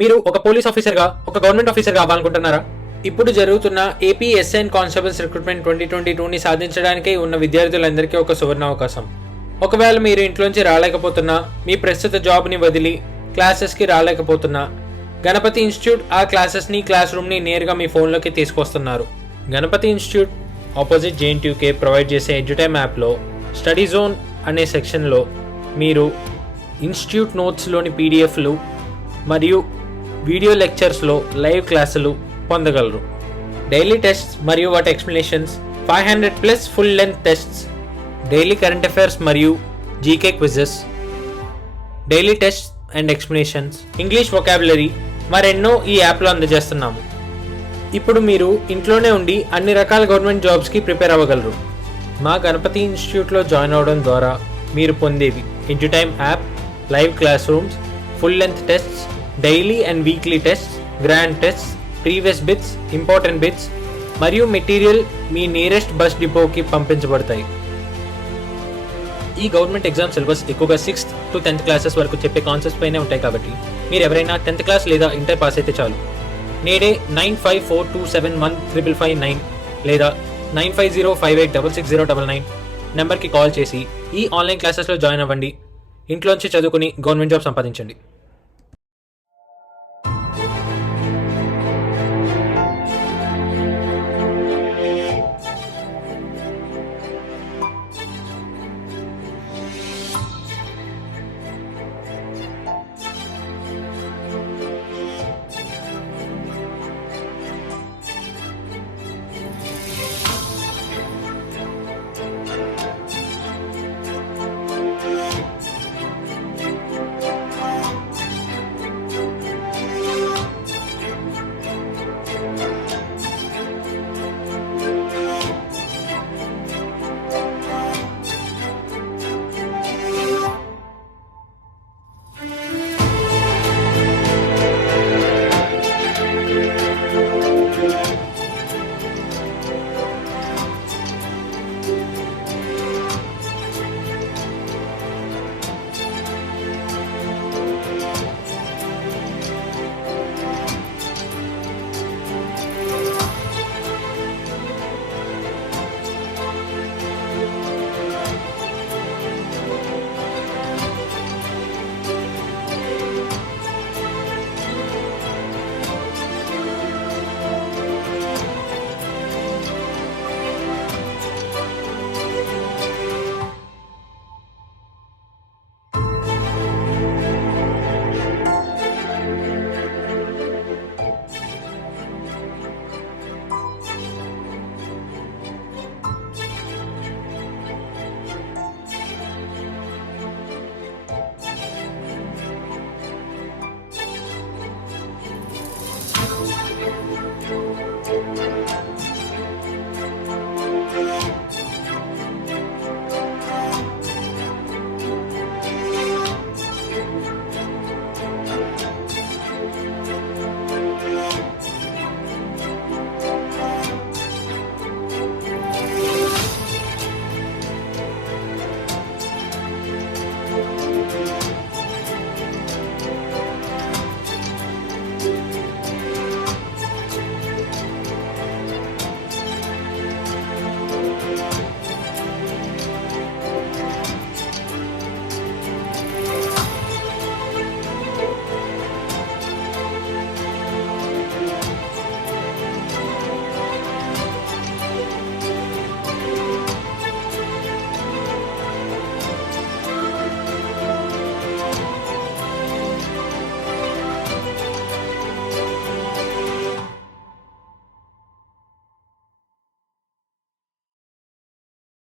మీరు ఒక పోలీస్ ఆఫీసర్గా, ఒక గవర్నమెంట్ ఆఫీసర్గా అవ్వాలనుకుంటున్నారా? ఇప్పుడు జరుగుతున్న ఏపీ SI కానిస్టేబుల్స్ రిక్రూట్మెంట్ 2022ని సాధించడానికి ఉన్న విద్యార్థులందరికీ ఒక సువర్ణ అవకాశం. ఒకవేళ మీరు ఇంట్లోంచి రాలేకపోతున్నా, మీ ప్రస్తుత జాబ్ని వదిలి క్లాసెస్కి రాలేకపోతున్నా, గణపతి ఇన్స్టిట్యూట్ ఆ క్లాసెస్ని, క్లాస్ రూమ్ని నేరుగా మీ ఫోన్లోకి తీసుకొస్తున్నారు. Ganapathi institute opposite JNTUK provide చేసే EduTime యాప్లో స్టడీ జోన్ అనే సెక్షన్లో మీరు ఇన్స్టిట్యూట్ నోట్స్లోని PDFలు మరియు వీడియో లెక్చర్స్లో లైవ్ క్లాసులు పొందగలరు. డైలీ టెస్ట్స్ మరియు వాటి explanations, 500+ full length tests, daily current affairs మరియు GK quizzes, daily tests and explanations, English vocabulary మరెన్నో ఈ యాప్లో అందజేస్తున్నాము. ఇప్పుడు మీరు ఇంట్లోనే ఉండి అన్ని రకాల గవర్నమెంట్ జాబ్స్కి ప్రిపేర్ అవ్వగలరు. మా గణపతి ఇన్స్టిట్యూట్లో జాయిన్ అవ్వడం ద్వారా మీరు పొందేవి EduTime app, live class rooms, full length tests, daily and weekly tests, grand tests, previous bits, important bits మరియు మెటీరియల్ మీ నియరెస్ట్ బస్ డిపోకి పంపించబడతాయి. ఈ గవర్నమెంట్ ఎగ్జామ్ సిలబస్ ఎక్కువగా 6th to 10th క్లాసెస్ వరకు చెప్పే కాన్సెప్ట్స్ పైనే ఉంటాయి కాబట్టి మీరు ఎవరైనా 10th క్లాస్ లేదా ఇంటర్ పాస్ అయితే చాలు. నేడే 9542715559 లేదా 9505866099 నెంబర్కి కాల్ చేసి ఈ ఆన్లైన్ క్లాసెస్లో జాయిన్ అవ్వండి. ఇంట్లోంచి చదువుకుని గవర్నమెంట్ జాబ్ సంపాదించండి.